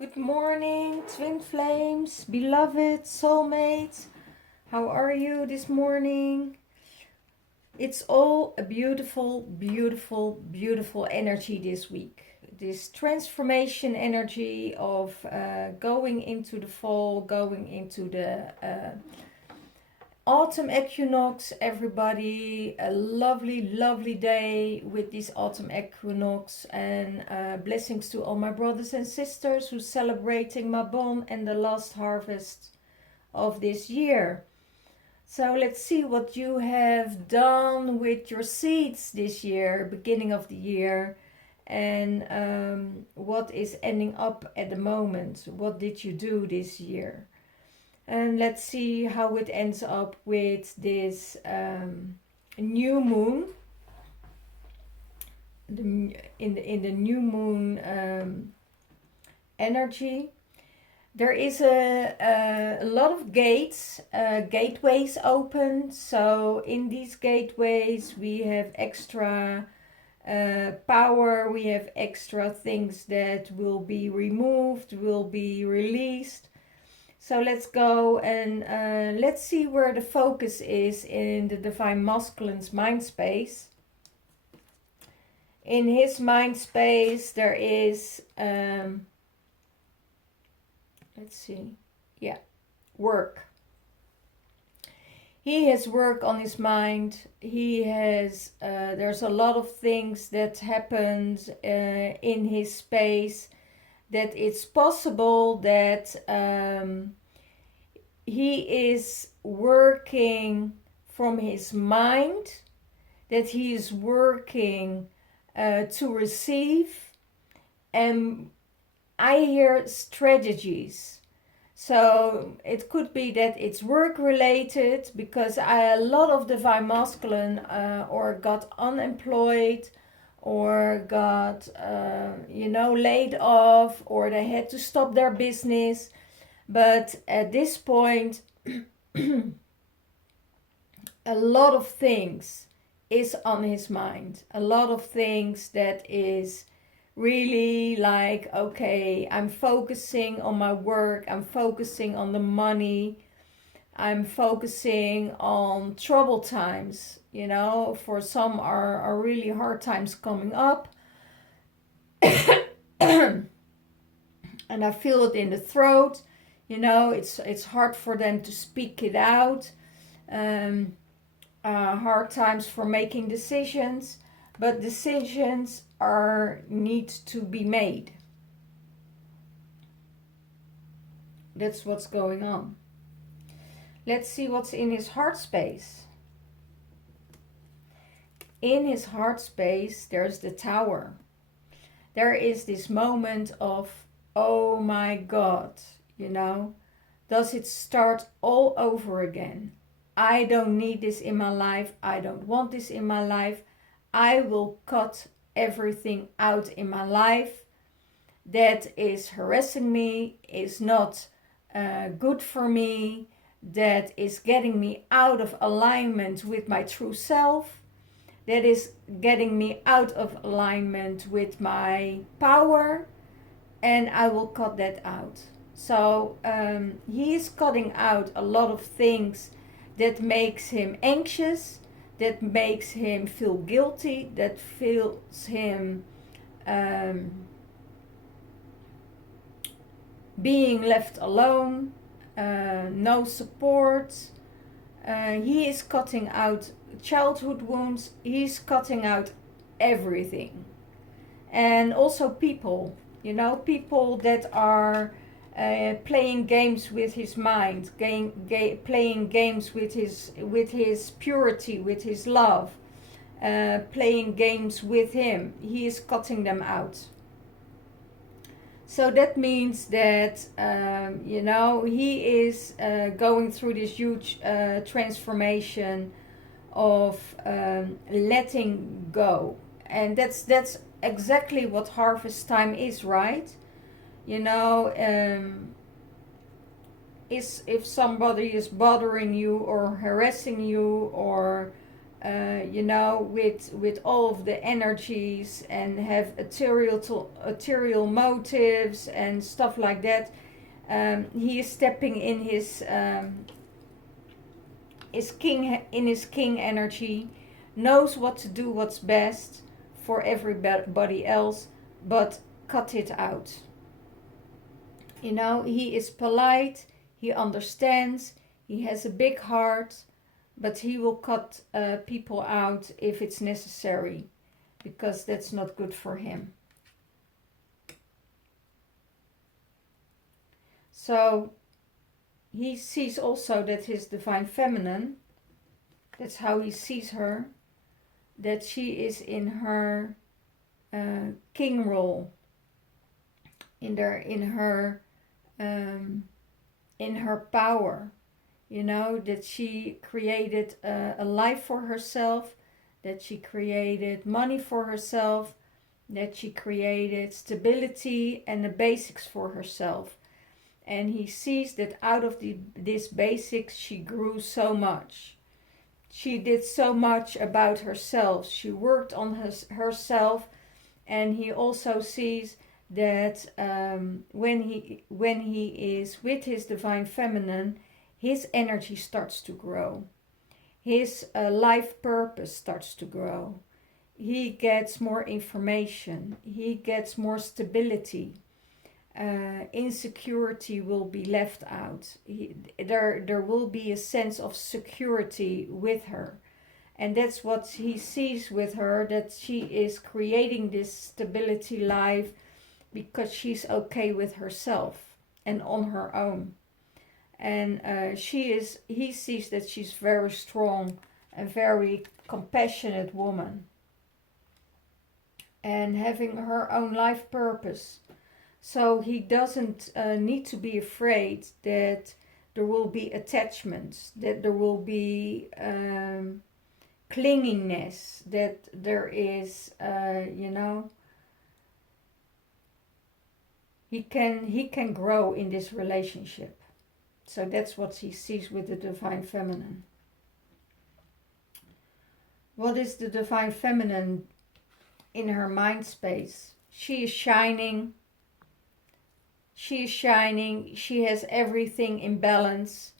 Good morning, twin flames, beloved soulmates. How are you this morning? It's all a beautiful, beautiful, beautiful energy this week. This transformation energy of going into the fall, going into the autumn equinox, everybody. A lovely, lovely day with this autumn equinox, and blessings to all my brothers and sisters who celebrating Mabon and the last harvest of this year. So let's see what you have done with your seeds this year, beginning of the year, and what is ending up at the moment. What did you do this year? And let's see how it ends up with this new moon. In the new moon energy, there is a lot of gateways open. So in these gateways we have extra power, we have extra things that will be removed, will be released. So let's go and let's see where the focus is in the Divine Masculine's mind space. In his mind space there is, let's see, yeah, work. He has work on his mind. He has, there's a lot of things that happened in his space, that it's possible that he is working from his mind, that he is working to receive, and I hear strategies. So it could be that it's work related, because a lot of Divine Masculine or got unemployed, or got laid off, or they had to stop their business. But at this point a lot of things is on his mind, a lot of things that is really like, okay, I'm focusing on my work, I'm focusing on the money, I'm focusing on trouble times. For some are really hard times coming up. And I feel it in the throat. It's hard for them to speak it out. Hard times for making decisions, but decisions need to be made. That's what's going on. Let's see what's in his heart space. In his heart space, there's the Tower. There is this moment of, oh my God, does it start all over again? I don't need this in my life. I don't want this in my life. I will cut everything out in my life that is harassing me, is not good for me, that is getting me out of alignment with my true self, that is getting me out of alignment with my power, and I will cut that out. So he is cutting out a lot of things that makes him anxious, that makes him feel guilty, that feels him being left alone, no support. He is cutting out childhood wounds. He's cutting out everything. And also people, people that are playing games with his mind, playing games with his purity, with his love, playing games with him. He is cutting them out. So that means that he is going through this huge transformation of letting go, and that's exactly what harvest time is, right? If somebody is bothering you or harassing you, or you know, with all of the energies and have ethereal motives and stuff like that. He is stepping in his king energy, knows what to do, what's best for everybody else, but cut it out. You know, he is polite, he understands, he has a big heart, but he will cut people out if it's necessary, because that's not good for him. So he sees also that his divine feminine, that's how he sees her, that she is in her king role, in her power, you know, that she created a life for herself, that she created money for herself, that she created stability and the basics for herself. And he sees that out of these basics she grew so much. She did so much about herself. She worked on herself, and he also sees that when he is with his divine feminine, his energy starts to grow. His life purpose starts to grow. He gets more information. He gets more stability. Insecurity will be left out. There will be a sense of security with her. And that's what he sees with her, that she is creating this stability life because she's okay with herself and on her own. And he sees that she's very strong and very compassionate woman, and having her own life purpose. So he doesn't need to be afraid that there will be attachments, that there will be clinginess, that there is, you know, he can grow in this relationship. So that's what he sees with the divine feminine. What is the divine feminine in her mind space? She is shining. She is shining. She has everything in balance.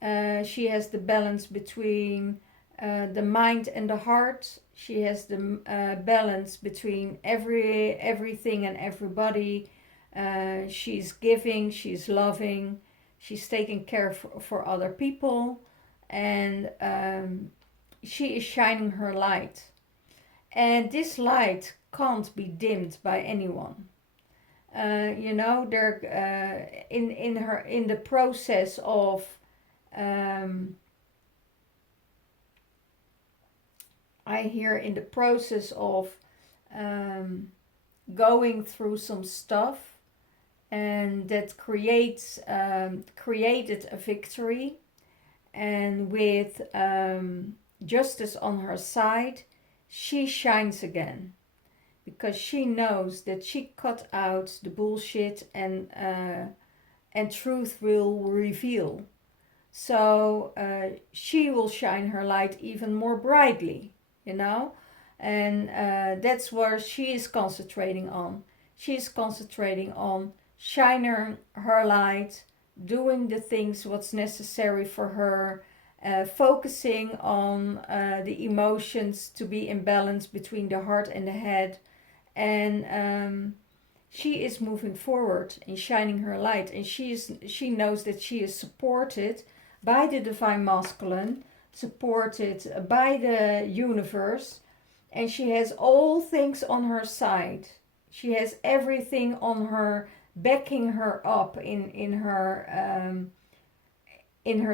She has the balance between the mind and the heart. She has the balance between everything and everybody. She's giving. She's loving. She's taking care for other people, and she is shining her light. And this light can't be dimmed by anyone. You know, they're in the process of I hear in the process of going through some stuff, and that created a victory, and with justice on her side, she shines again, because she knows that she cut out the bullshit, and truth will reveal. So she will shine her light even more brightly, you know, and that's where she is concentrating on. She is concentrating on shining her light, doing the things what's necessary for her, focusing on the emotions to be in balance between the heart and the head, and she is moving forward and shining her light, and she knows that she is supported by the divine masculine, supported by the universe, and she has all things on her side. She has everything on her, backing her up in her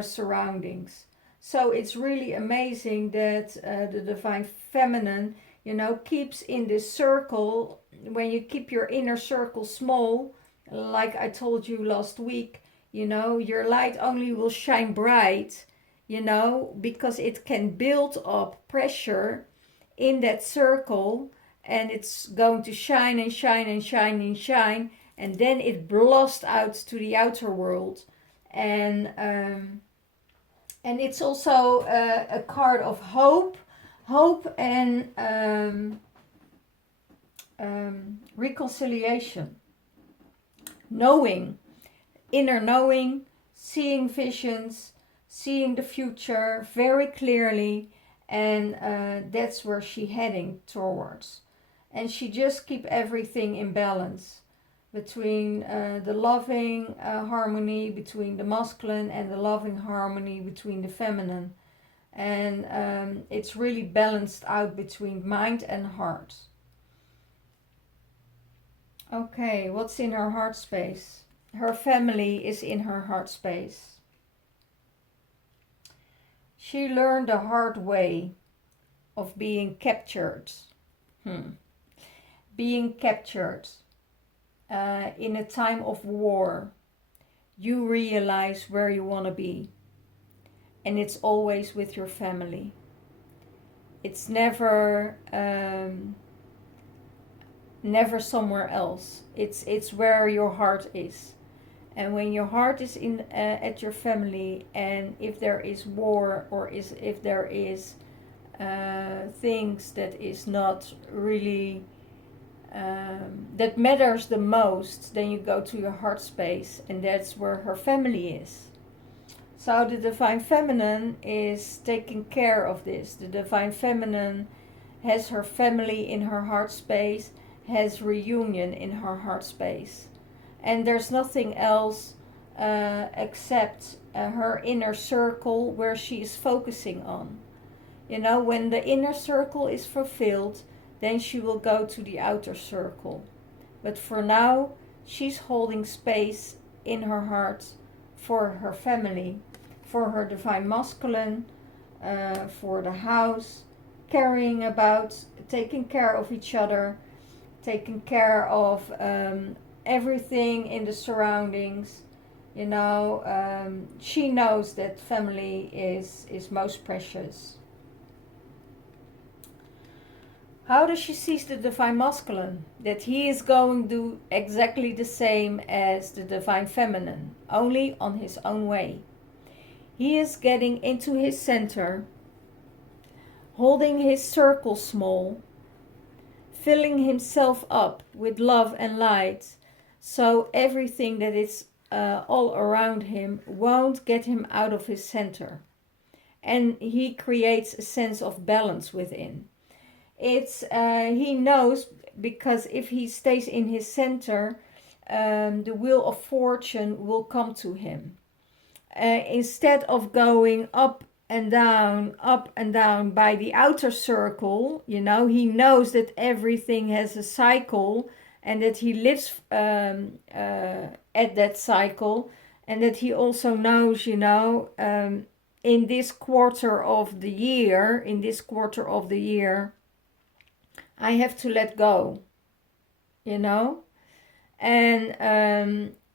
surroundings. So it's really amazing that the divine feminine, you know, keeps in this circle. When you keep your inner circle small, like I told you last week, you know, your light only will shine bright, you know, because it can build up pressure in that circle, and it's going to shine and shine and shine and shine, and then it blasts out to the outer world. And it's also a card of hope, Hope and reconciliation. Knowing, inner knowing, seeing visions, seeing the future very clearly, and that's where she's heading towards. And she just keep everything in balance between the loving harmony between the masculine and the loving harmony between the feminine. And it's really balanced out between mind and heart. Okay, what's in her heart space? Her family is in her heart space. She learned the hard way of being captured. Being captured in a time of war. You realize where you want to be. And it's always with your family. It's never never somewhere else. It's where your heart is. And when your heart is in at your family, and if there is war, or if there is things that is not really that matters the most, then you go to your heart space, and that's where her family is. So the Divine Feminine is taking care of this. The Divine Feminine has her family in her heart space, has reunion in her heart space. And there's nothing else except her inner circle where she is focusing on. You know, when the inner circle is fulfilled, then she will go to the outer circle. But for now, she's holding space in her heart for her family, for her Divine Masculine, for the house, caring about, taking care of each other, taking care of everything in the surroundings. You know, she knows that family is most precious. How does she see the Divine Masculine? That he is going to do exactly the same as the Divine Feminine, only on his own way. He is getting into his center, holding his circle small, filling himself up with love and light, so everything that is all around him won't get him out of his center. And he creates a sense of balance within. It's he knows, because if he stays in his center, the wheel of fortune will come to him. Instead of going up and down by the outer circle, you know, he knows that everything has a cycle, and that he lives at that cycle, and that he also knows, you know, in this quarter of the year, I have to let go, you know, and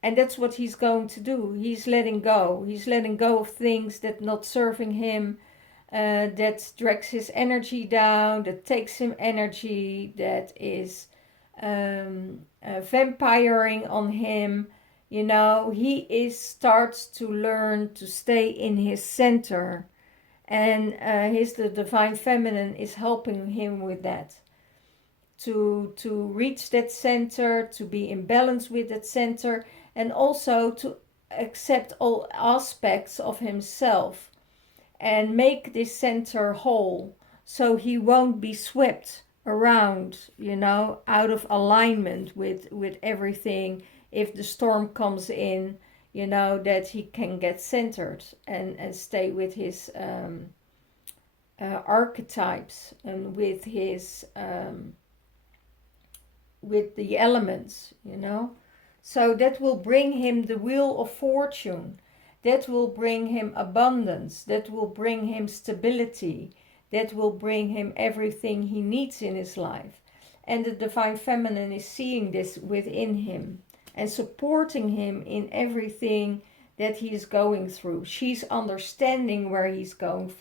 that's what he's going to do. He's letting go. He's letting go of things that not serving him, that drags his energy down, that takes him energy, that is vampiring on him. You know, he starts to learn to stay in his center, and the Divine Feminine is helping him with that. To reach that center, to be in balance with that center, and also to accept all aspects of himself and make this center whole, so he won't be swept around, you know, out of alignment with everything. If the storm comes in, you know, that he can get centered and stay with his archetypes and with his with the elements, you know. So that will bring him the wheel of fortune, that will bring him abundance, that will bring him stability, that will bring him everything he needs in his life. And the Divine Feminine is seeing this within him and supporting him in everything that he is going through. She's understanding where he's going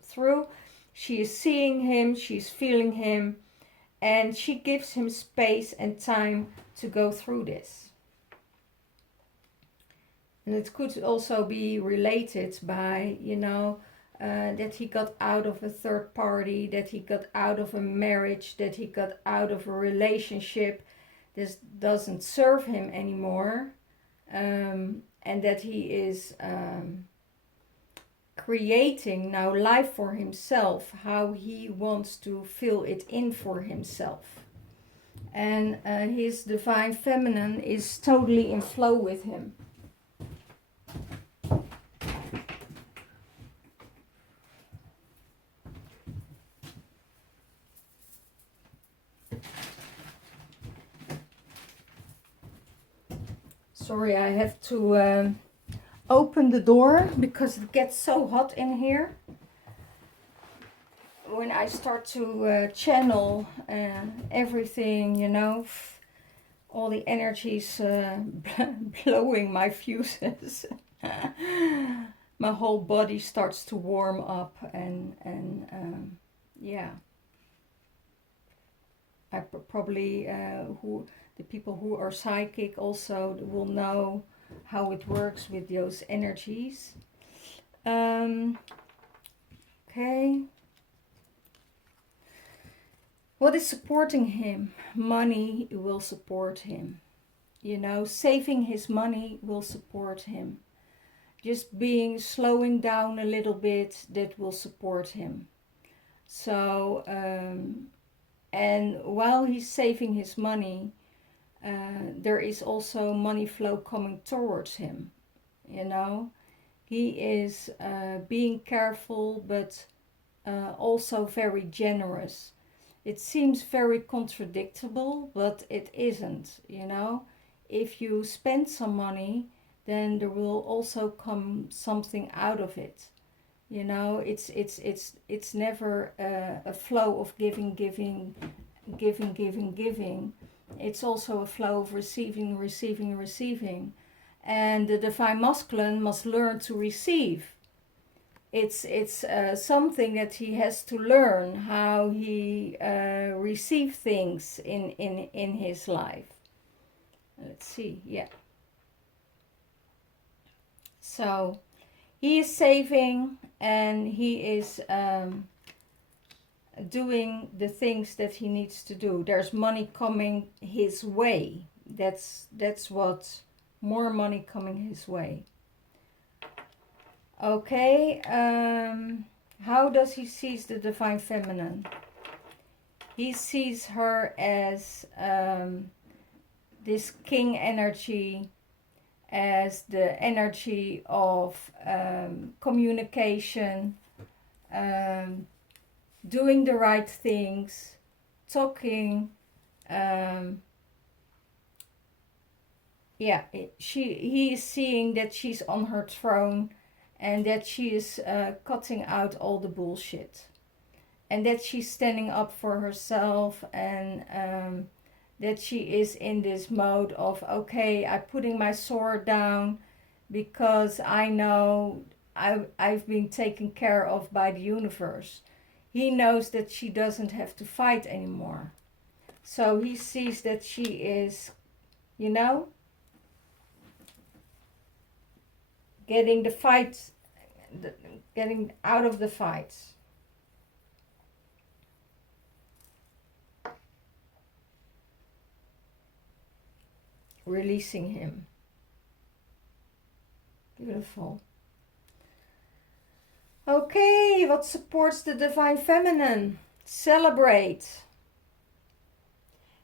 through. She is seeing him, she's feeling him, and she gives him space and time to go through this. And it could also be related by, you know, that he got out of a third party, that he got out of a marriage, that he got out of a relationship. This doesn't serve him anymore, and that he is creating now life for himself, how he wants to fill it in for himself. And his divine feminine is totally in flow with him. Sorry, I have to open the door because it gets so hot in here. When I start to channel everything, you know, all the energies blowing my fuses. My whole body starts to warm up and yeah. I probably, the people who are psychic also will know how it works with those energies. Okay. What is supporting him? Money will support him. You know, saving his money will support him. Just slowing down a little bit, that will support him. So, and while he's saving his money, there is also money flow coming towards him. You know, he is being careful, but also very generous. It seems very contradictable, but it isn't. You know, if you spend some money, then there will also come something out of it. You know, it's never a flow of giving. It's also a flow of receiving. And the divine masculine must learn to receive. It's something that he has to learn, how he receives things in his life. Let's see, yeah. So he is saving and he is doing the things that he needs to do. There's money coming his way. That's what, more money coming his way. Okay, how does he see the divine feminine? He sees her as this king energy, as the energy of communication, doing the right things, talking. He is seeing that she's on her throne and that she is cutting out all the bullshit. And that she's standing up for herself and that she is in this mode of, okay, I'm putting my sword down because I know I've been taken care of by the universe. He knows that she doesn't have to fight anymore. So he sees that she is, you know, getting out of the fight. Releasing him. Beautiful. Okay, what supports the divine feminine? Celebrate.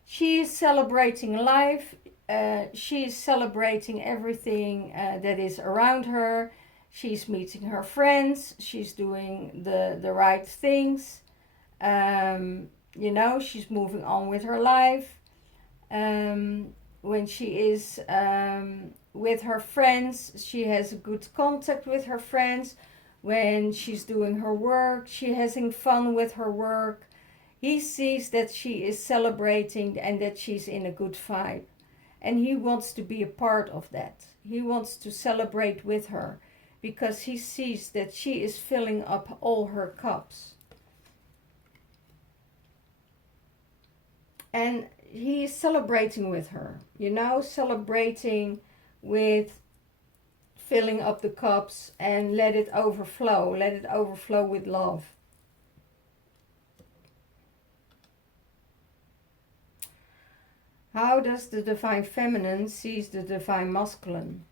She is celebrating life. She is celebrating everything that is around her. She's meeting her friends. She's doing the right things. You know, she's moving on with her life. When she is with her friends, she has a good contact with her friends. When she's doing her work, she's having fun with her work. He sees that she is celebrating and that she's in a good vibe. And he wants to be a part of that. He wants to celebrate with her because he sees that she is filling up all her cups. And he is celebrating with her, you know, celebrating with filling up the cups and let it overflow. Let it overflow with love. How does the Divine Feminine sees the Divine Masculine?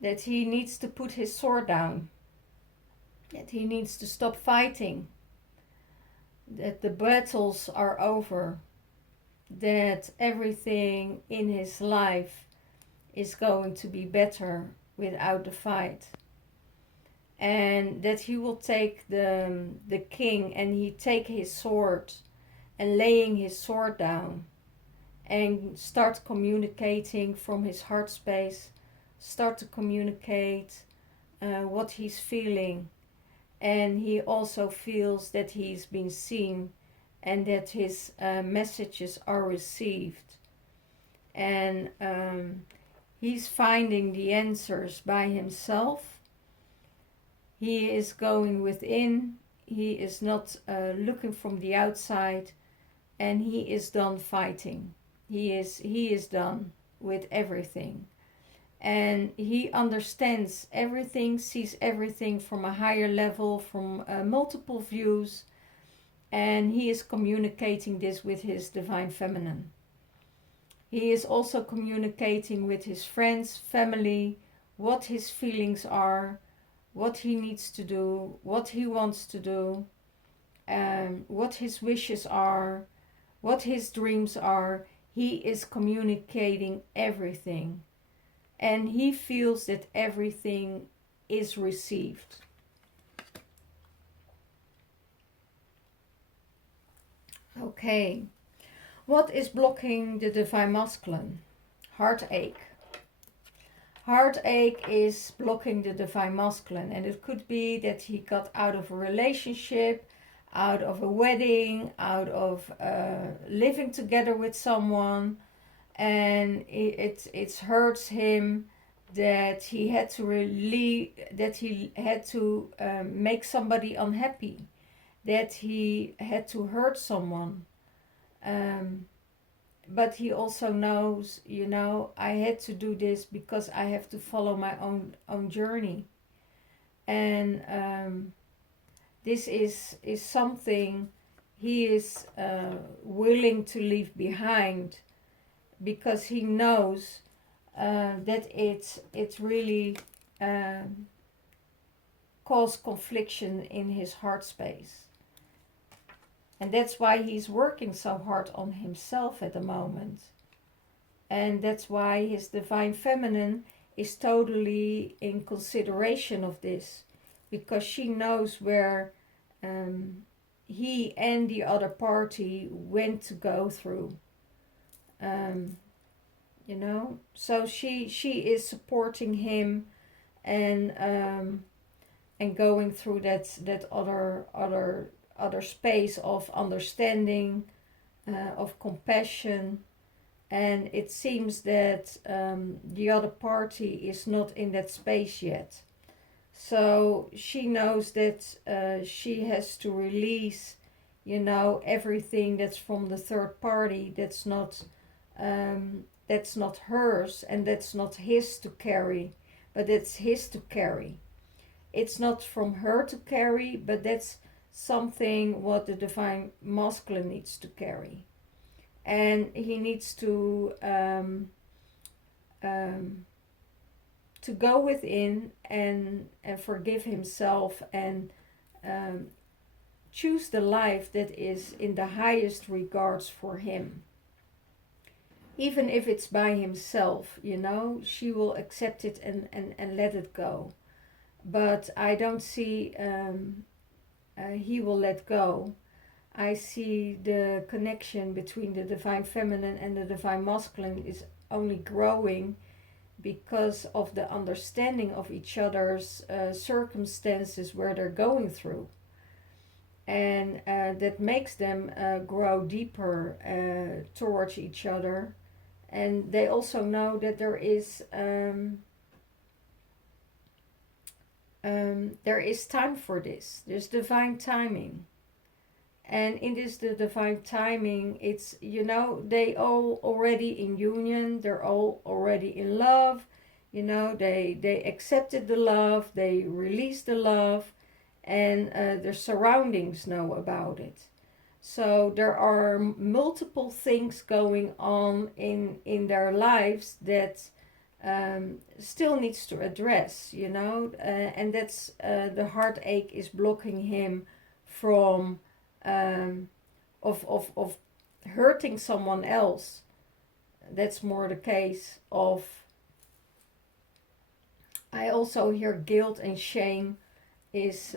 That he needs to put his sword down. That he needs to stop fighting. That the battles are over. That everything in his life is going to be better without the fight. And that he will take the king and he take his sword and laying his sword down and start communicating from his heart space, start to communicate what he's feeling. And he also feels that he's been seen and that his messages are received. And he's finding the answers by himself. He is going within. He is not looking from the outside. And he is done fighting. He is done with everything. And he understands everything, sees everything from a higher level, from multiple views. And he is communicating this with his Divine Feminine. He is also communicating with his friends, family, what his feelings are, what he needs to do, what he wants to do, what his wishes are, what his dreams are. He is communicating everything. And he feels that everything is received. Okay. What is blocking the Divine Masculine? Heartache. Heartache is blocking the Divine Masculine. And it could be that he got out of a relationship, out of a wedding, out of living together with someone, and it hurts him that he had to make somebody unhappy, that he had to hurt someone, but he also knows, I had to do this because I have to follow my own journey, and this is something he is willing to leave behind, because he knows that it really caused confliction in his heart space. And that's why he's working so hard on himself at the moment. And that's why his Divine Feminine is totally in consideration of this, because she knows where he and the other party went to go through. So she is supporting him and going through that other space of understanding, of compassion, and it seems that the other party is not in that space yet. So she knows that she has to release, everything that's from the third party, that's not hers and that's not his to carry, but it's his to carry. It's not from her to carry, but that's something what the Divine Masculine needs to carry. And he needs to go within and forgive himself and choose the life that is in the highest regards for him. Even if it's by himself, she will accept it and let it go. But I don't see he will let go. I see the connection between the Divine Feminine and the Divine Masculine is only growing because of the understanding of each other's circumstances where they're going through. And that makes them grow deeper towards each other. And they also know that there is time for this. There's divine timing. And in this the divine timing, it's, they all already in union, they're all already in love, You know, they accepted the love, they released the love, and their surroundings know about it. So there are multiple things going on in their lives that still needs to address, you know, and that's the heartache is blocking him from of hurting someone else. That's more the case of. I also hear guilt and shame is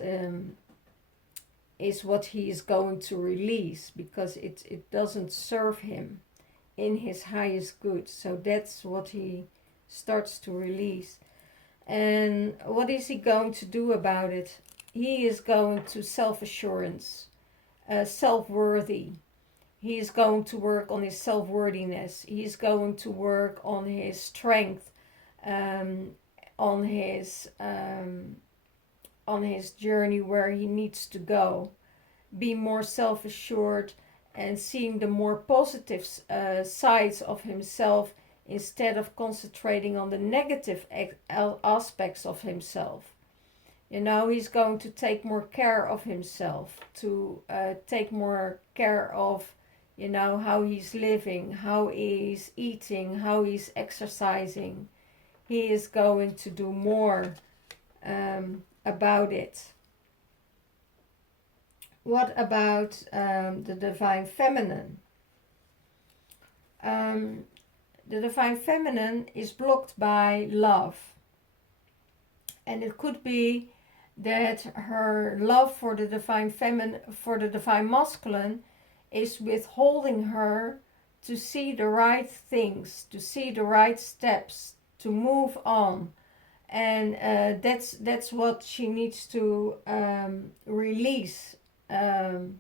what he is going to release, because it doesn't serve him in his highest good. So that's what he starts to release. And what is he going to do about it? He is going to self-assurance, self-worthy. He is going to work on his self-worthiness. He is going to work on his strength, on his journey where he needs to go. Be more self-assured and seeing the more positive sides of himself, instead of concentrating on the negative aspects of himself. You know, he's going to take more care of himself, to take more care of, you know, how he's living, how he's eating, how he's exercising. He is going to do more about it. What about the Divine Feminine? The Divine Feminine is blocked by love. And it could be that her love for the Divine Feminine, for the Divine Masculine, is withholding her to see the right things, to see the right steps, to move on. And that's what she needs to release in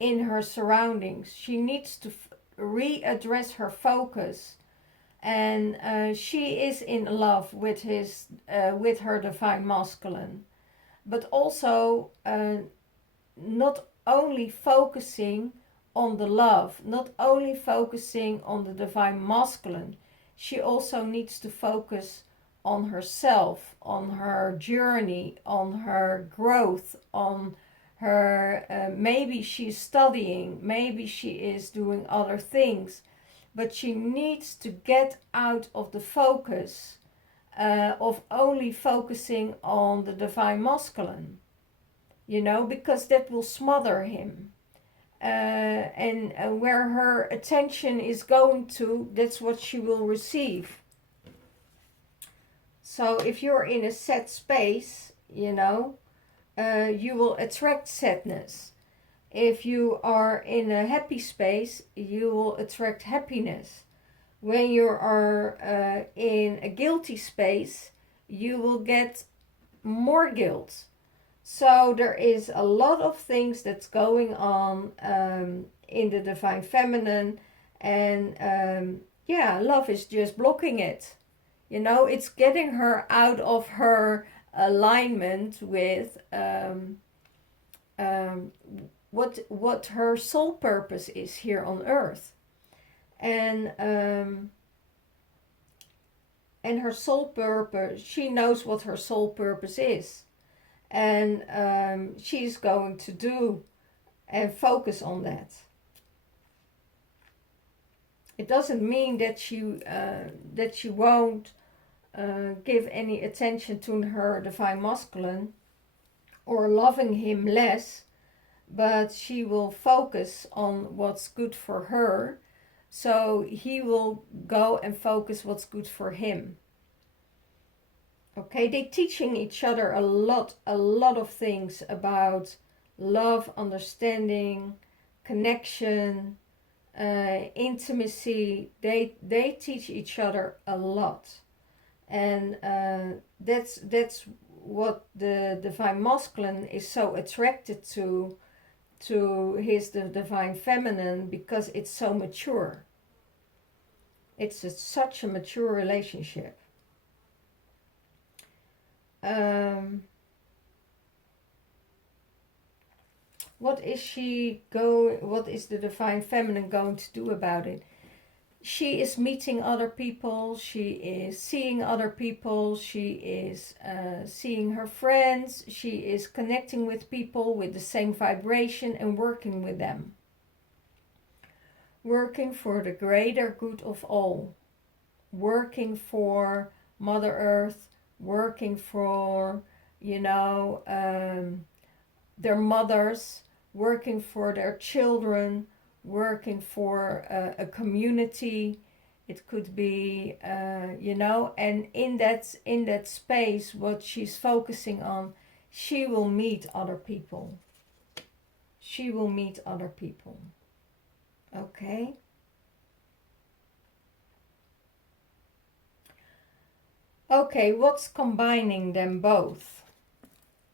her surroundings. She needs to readdress her focus. And she is in love with her Divine Masculine, but also not only focusing on the love, not only focusing on the Divine Masculine, she also needs to focus on herself, on her journey, on her growth, on her, maybe she's studying, maybe she is doing other things, but she needs to get out of the focus of only focusing on the Divine Masculine, you know, because that will smother him. And where her attention is going to, that's what she will receive. So if you're in a sad space, you know, you will attract sadness. If you are in a happy space, you will attract happiness. When you are in a guilty space, you will get more guilt. So there is a lot of things that's going on in the Divine Feminine, and yeah, love is just blocking it. You know, it's getting her out of her alignment with what her soul purpose is here on earth. And her soul purpose, she knows what her soul purpose is. And she's going to do and focus on that. It doesn't mean that she won't give any attention to her Divine Masculine or loving him less, but she will focus on what's good for her, so he will go and focus what's good for him. Okay, they're teaching each other a lot of things about love, understanding, connection, intimacy. They teach each other a lot, and that's what the Divine Masculine is so attracted to the Divine Feminine, because it's so mature. It's such a mature relationship. What is the Divine Feminine going to do about it? she is meeting other people, she is seeing other people, she is seeing her friends, she is connecting with people with the same vibration and working with them. Working for the greater good of all. Working for Mother Earth, working for, their mothers, working for their children, working for a community. It could be, and in that space, what she's focusing on, she will meet other people. She will meet other people. Okay. Okay, what's combining them both?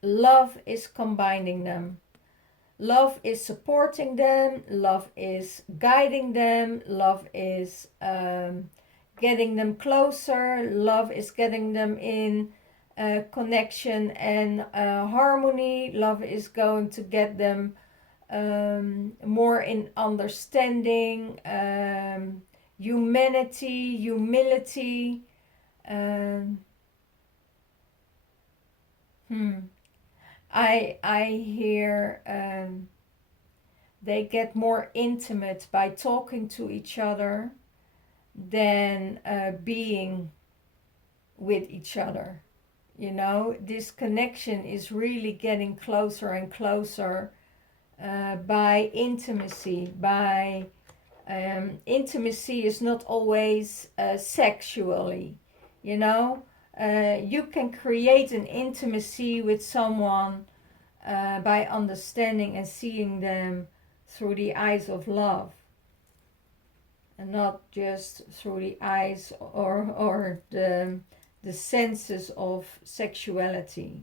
Love is combining them. Love is supporting them. Love is guiding them. Love is getting them closer. Love is getting them in connection and harmony. Love is going to get them more in understanding, humanity, humility. I hear they get more intimate by talking to each other than being with each other. This connection is really getting closer and closer by intimacy. By intimacy is not always sexually, you can create an intimacy with someone by understanding and seeing them through the eyes of love, and not just through the eyes or the senses of sexuality.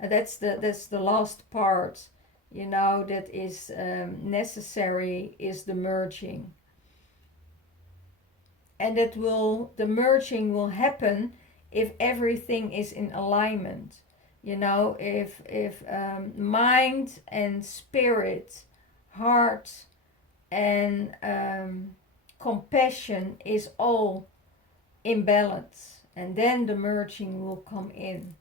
And that's the last part, that is necessary, is the merging. And the merging will happen if everything is in alignment. If mind and spirit, heart and compassion is all in balance, and then the merging will come in.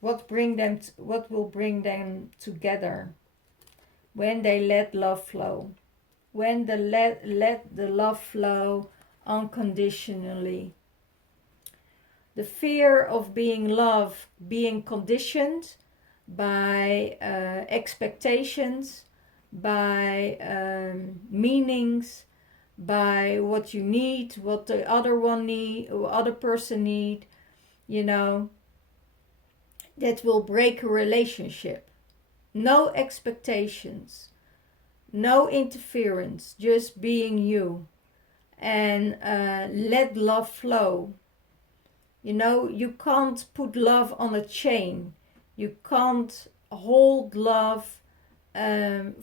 What will bring them together? When they let love flow. When they let the love flow unconditionally. The fear of being loved, being conditioned by expectations, by meanings, by what you need, what the other person need, that will break a relationship. No expectations, no interference, just being you, and let love flow. You can't put love on a chain. You can't hold love, you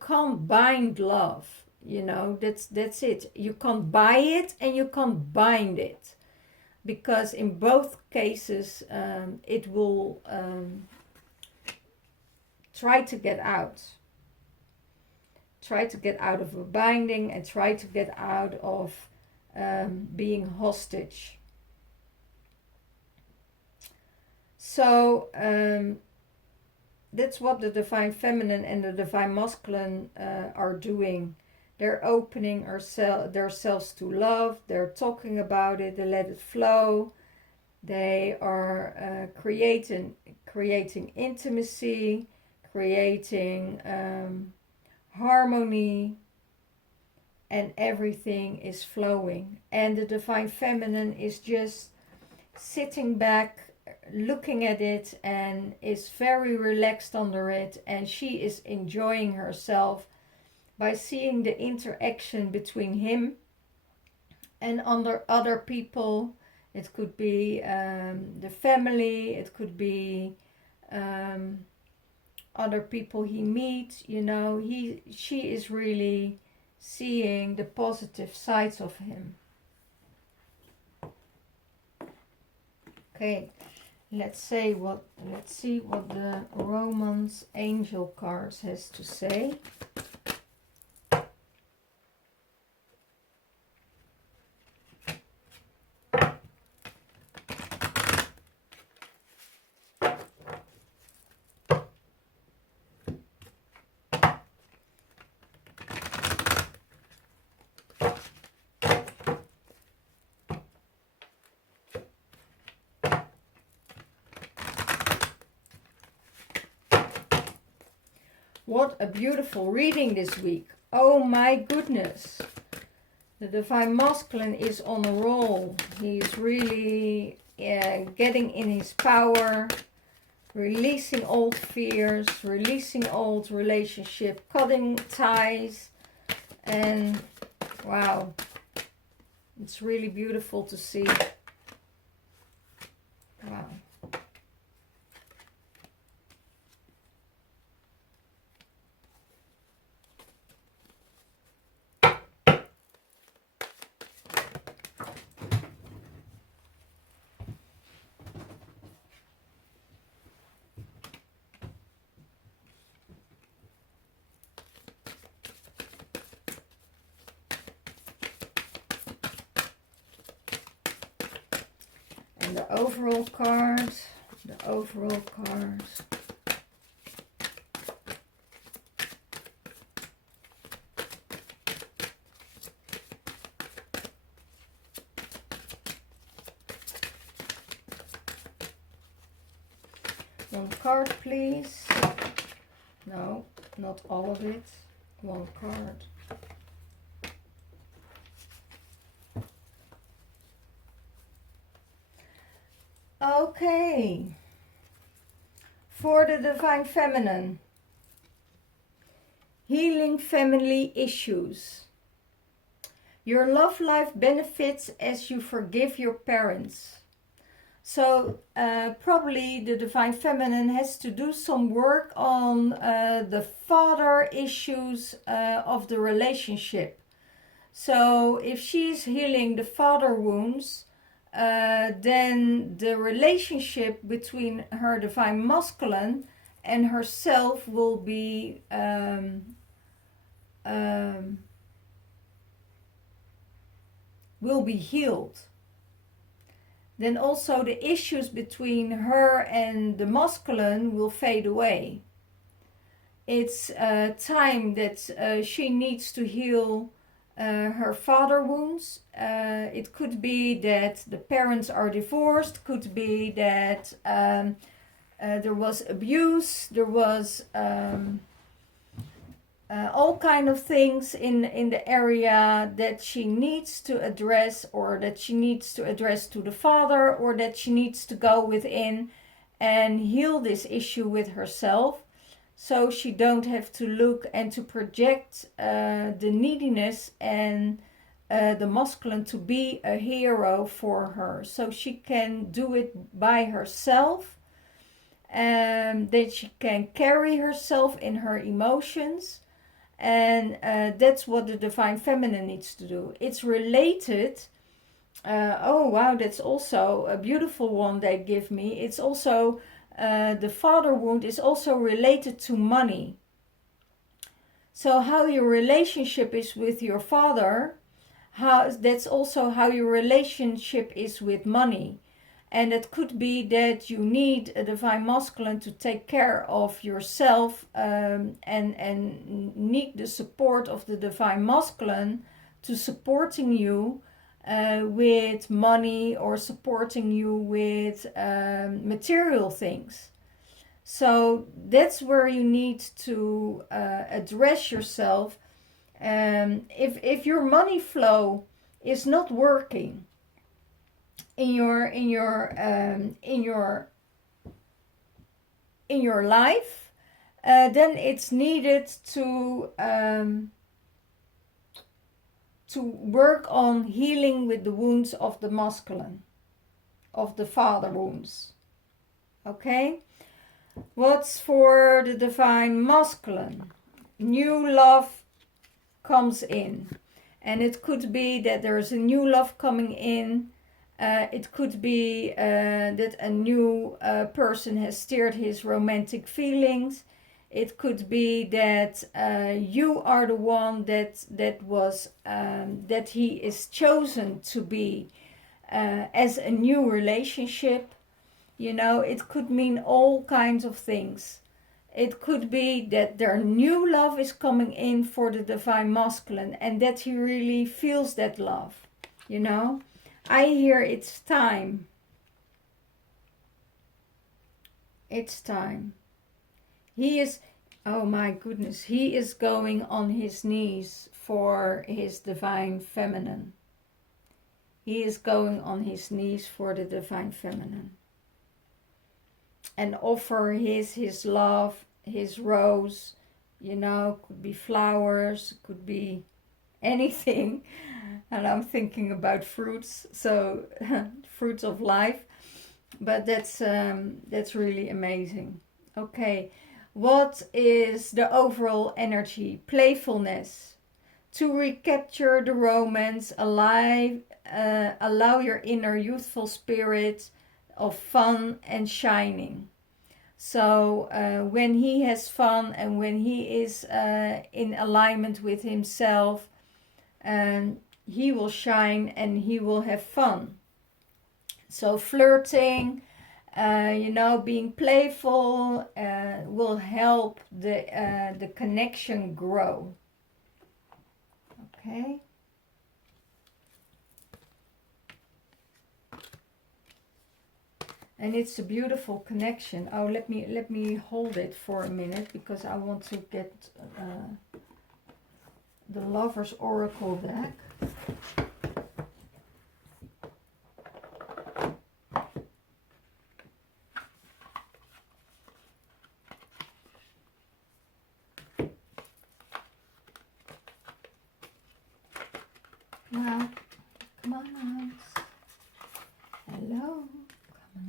can't bind love. That's it. You can't buy it and you can't bind it, because in both cases it will try to get out of a binding, and try to get out of being hostage. So that's what the divine feminine and the divine masculine are doing. They're opening themselves to love. They're talking about it. They let it flow. They are creating intimacy, creating harmony, and everything is flowing. And the divine feminine is just sitting back, looking at it, and is very relaxed under it, and she is enjoying herself by seeing the interaction between him and other people. It could be the family, it could be other people he meets. She is really seeing the positive sides of him. Okay, let's see what the Romance Angel cards has to say. What a beautiful reading this week. Oh my goodness. The Divine Masculine is on a roll. He's really getting in his power, releasing old fears, releasing old relationship, cutting ties. And wow, it's really beautiful to see. Wow. And the overall card, One card, please. No, not all of it. One card. Okay. For the Divine Feminine. Healing family issues. Your love life benefits as you forgive your parents. So probably the Divine Feminine has to do some work on the father issues of the relationship. So if she's healing the father wounds, then the relationship between her Divine Masculine and herself will be healed. Then also the issues between her and the masculine will fade away. It's time that she needs to heal her father wounds. It could be that the parents are divorced, could be that there was abuse, there was all kind of things in the area that she needs to address, or that she needs to address to the father, or that she needs to go within and heal this issue with herself, so she don't have to look and to project the neediness and the masculine to be a hero for her. So she can do it by herself, and that she can carry herself in her emotions. And that's what the Divine Feminine needs to do. It's related. Oh wow, that's also a beautiful one they give me. It's also the father wound is also related to money. So how your relationship is with your father, that's also how your relationship is with money. And it could be that you need a Divine Masculine to take care of yourself, and need the support of the Divine Masculine to supporting you with money, or supporting you with material things. So that's where you need to address yourself. If your money flow is not working in your life, then it's needed to work on healing with the wounds of the masculine, of the father wounds. Okay, what's for the Divine Masculine? New love comes in. And it could be that there's a new love coming in. It could be that a new person has stirred his romantic feelings. It could be that you are the one that he is chosen to be as a new relationship. You know, it could mean all kinds of things. It could be that their new love is coming in for the divine masculine and that he really feels that love. You know, I hear it's time. It's time. He is, oh my goodness, he is going on his knees for his divine feminine. He is going on his knees for the divine feminine. And offer his love, his rose, you know, could be flowers, could be anything. And I'm thinking about fruits, so fruits of life. But that's really amazing. Okay, what is the overall energy? Playfulness. To recapture the romance, alive, allow your inner youthful spirit of fun and shining. So when he has fun and when he is in alignment with himself, he will shine and he will have fun. So flirting, you know, being playful will help the connection grow. Okay. And it's a beautiful connection. Oh, let me hold it for a minute because I want to get the Lover's Oracle deck. Well, come on out. Hello.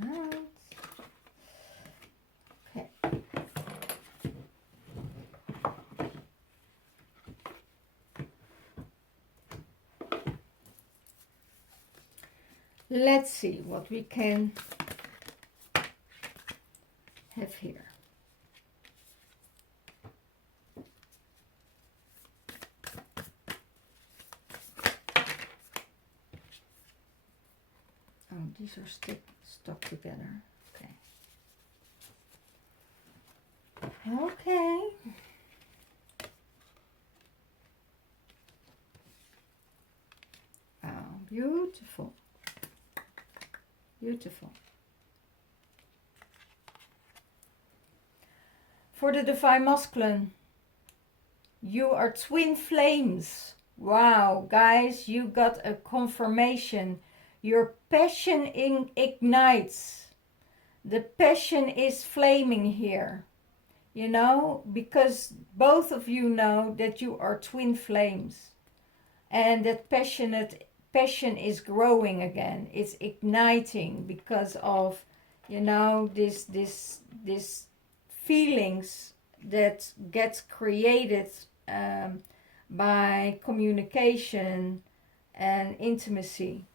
Come on out. Okay. Let's see what we can have here. Oh, these are stuck together. Okay. Okay. Oh, beautiful. Beautiful. For the divine masculine, you are twin flames. Wow, guys, you got a confirmation. Your passion ignites. The passion is flaming here. You know, because both of you know that you are twin flames. And that passion is growing again. It's igniting because of, you know, this feelings that gets created by communication and intimacy.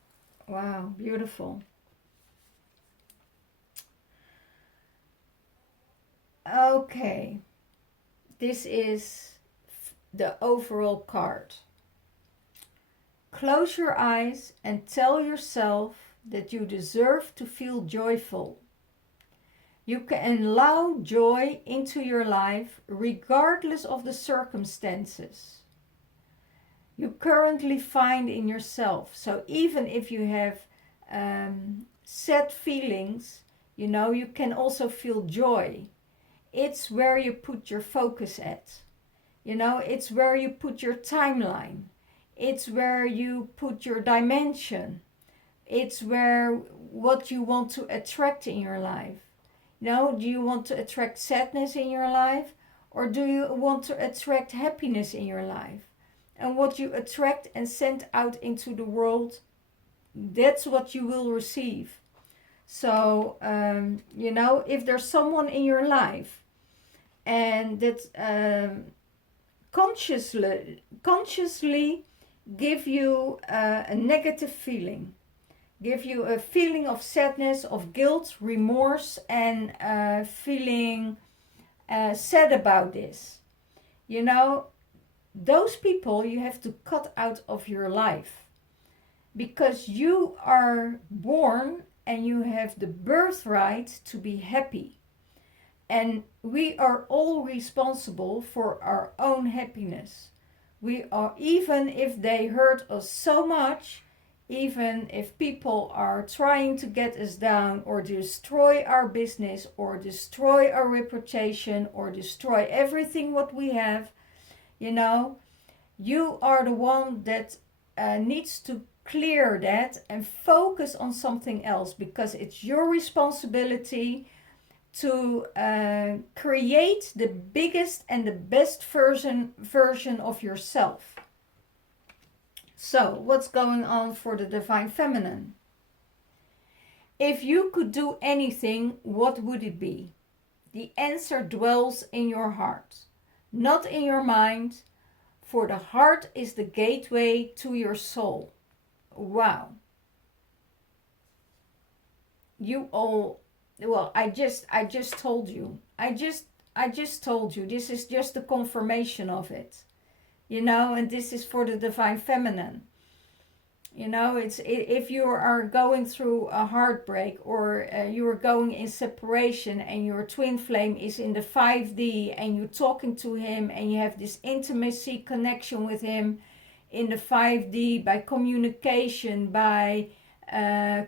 Wow, beautiful. Okay, this is the overall card. Close your eyes and tell yourself that you deserve to feel joyful. You can allow joy into your life regardless of the circumstances you currently find in yourself. So even if you have sad feelings, you know, you can also feel joy. It's where you put your focus at. You know, it's where you put your timeline. It's where you put your dimension. It's where what you want to attract in your life. You know, do you want to attract sadness in your life? Or do you want to attract happiness in your life? And what you attract and send out into the world, that's what you will receive. So, you know, if there's someone in your life and that consciously give you a negative feeling, give you a feeling of sadness, of guilt, remorse, and feeling sad about this. You know, those people you have to cut out of your life, because you are born and you have the birthright to be happy. And we are all responsible for our own happiness. We are, even if they hurt us so much, even if people are trying to get us down or destroy our business or destroy our reputation or destroy everything what we have, you know, you are the one that needs to clear that and focus on something else, because it's your responsibility to create the biggest and the best version of yourself. So, what's going on for the Divine Feminine? If you could do anything, what would it be? The answer dwells in your heart, not in your mind, for the heart is the gateway to your soul. Wow. You all, well, I just told you. I just told you. This is just a confirmation of it. You know, and this is for the Divine Feminine. You know, if you are going through a heartbreak, or you are going in separation and your twin flame is in the 5D and you're talking to him and you have this intimacy connection with him in the 5D by communication, by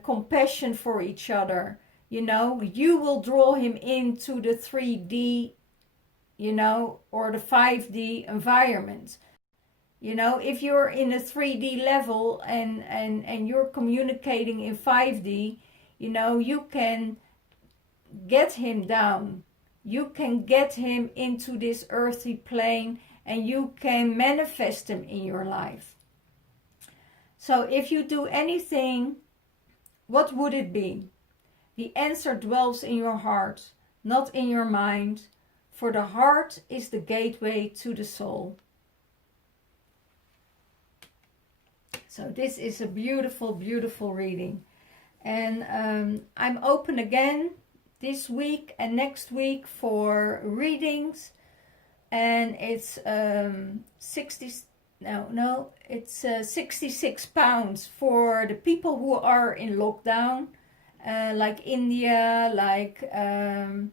compassion for each other, you know, you will draw him into the 3D, you know, or the 5D environment. You know, if you're in a 3D level and you're communicating in 5D, you know, you can get him down. You can get him into this earthy plane and you can manifest him in your life. So if you do anything, what would it be? The answer dwells in your heart, not in your mind, for the heart is the gateway to the soul. So this is a beautiful, beautiful reading. And I'm open again this week and next week for readings. And it's 66 pounds for the people who are in lockdown, like India, like the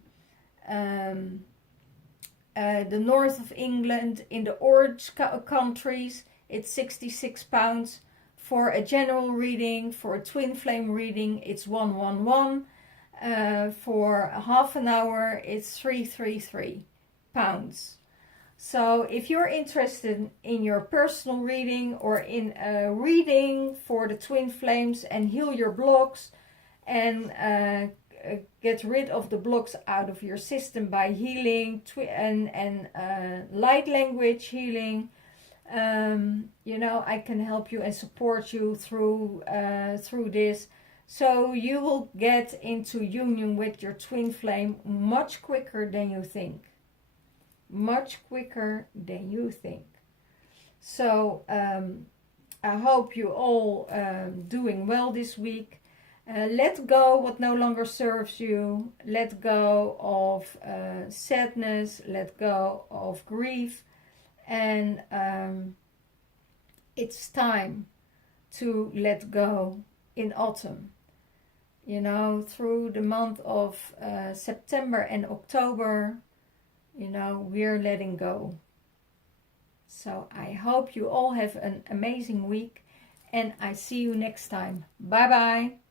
north of England, in the orange countries. It's 66 pounds. For a general reading, for a twin flame reading, it's 111. For a half an hour, it's 333 pounds. So if you're interested in your personal reading or in a reading for the twin flames and heal your blocks and get rid of the blocks out of your system by healing and light language healing, you know, I can help you and support you through this, so you will get into union with your twin flame much quicker than you think. Much quicker than you think. So I hope you all doing well this week. Let go what no longer serves you. Let go of sadness. Let go of grief. And it's time to let go in autumn. You know, through the month of September and October, you know, we're letting go. So I hope you all have an amazing week, and I see you next time. Bye bye.